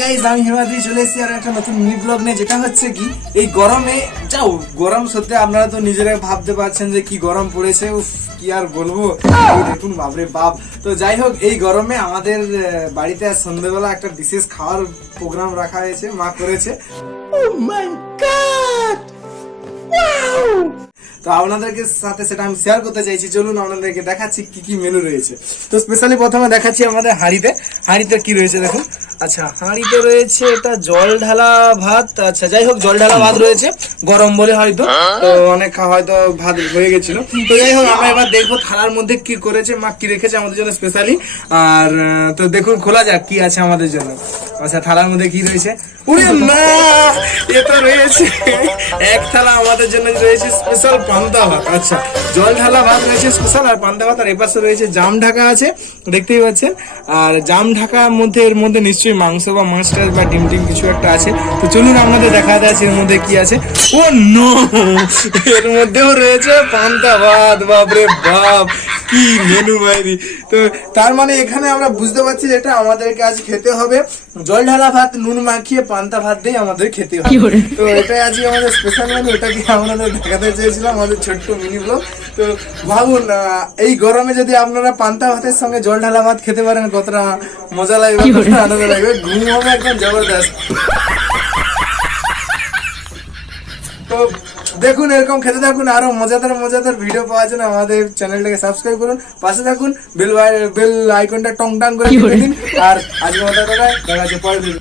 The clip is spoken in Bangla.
গাইস আমি হিমাদ্রি চলে এসেছি আর একটা নতুন মিনি ব্লগ নিয়ে, যেটা হচ্ছে কি এই গরমে যাও গরম সত্যি আপনারা তো নিজেরাই ভাবতে পারছেন যে কি গরম পড়েছে। উফ কি আর বলবো, এই দেখুন বাপরে বাপ। তো যাই হোক, এই গরমে আমাদের বাড়িতে আজ সন্ধ্যেবেলা একটা বিশেষ খাওয়ার প্রোগ্রাম রাখা হয়েছে, মা করেছে। ও মাই গড, তো আপনাদেরকে সাথে সেটা আমি শেয়ার করতে চাইছি। চলুন আপনাদেরকে দেখাচ্ছি কি কি মেনু রয়েছে। তো স্পেশালি প্রথমে দেখাচ্ছি আমাদের হাঁড়িতে কি রয়েছে দেখুন। আচ্ছা, হাঁড়িতে রয়েছে এটা জল ঢালা ভাত। আচ্ছা যাই হোক, জল ঢালা ভাত রয়েছে, গরম বলে হয়তো তো অনেক হয়তো ভাত হয়ে গেছিল। তো যাই হোক, আমরা এবার দেখবো থালার মধ্যে কি করেছে মা, কি রেখেছে আমাদের জন্য স্পেশালি। আর তো দেখুন, খোলা যাক কি আছে আমাদের জন্য। আচ্ছা, থালার মধ্যে কি রয়েছে? ওরে না, এ তো রয়েছে এক থালা আমাদের জন্য রয়েছে স্পেশাল পান্তা ভাত। আচ্ছা, জল ঢালা ভাত রয়েছে স্পেশাল, আর পান্তা ভাত। আর এপাশে রয়েছে জাম ঢাকা আছে, দেখতেই পাচ্ছেন। আর জাম ঢাকার মধ্যে এর মধ্যে নিশ্চয়ই মাংস বা মাছ টাছ বা ডিম টিম কিছু একটা আছে। তো চলুন আপনাদের দেখা যাচ্ছে এর মধ্যে কি আছে। ও নো, এর মধ্যেও রয়েছে পান্তা ভাত। বাপরে বাপ, কি মেনু বাইরি। তো তার মানে এখানে আমরা বুঝতে পারছি যে এটা আমাদেরকে আজ খেতে হবে জল ঢালা ভাত, নুন মাখিয়ে পান্তা ভাত দিয়ে আমাদের খেতে হবে। তো এটাই আজকে আমাদের স্পেশাল মেনু, এটাকে আপনাদের দেখাতে চেয়েছিলাম আমাদের ছোট্ট মিনি ব্লগ। তো ভাবুন, এই গরমে যদি আপনারা পান্তা ভাতের সঙ্গে জল ঢালা ভাত খেতে পারেন, কতটা মজা লাগবে, কতটা আনন্দ লাগবে, ঘুম হবে একদম জবরদস্ত। তো দেখুন, এরকম খেতে থাকুন। আরো মজাদার মজাদার ভিডিও পাওয়ার জন্য আমাদের চ্যানেলটাকে সাবস্ক্রাইব করুন, পাশে থাকুন, বেল আইকনটা টং টাং করে দিন। আর আজকে দেখা হচ্ছে পরের ভিডিও।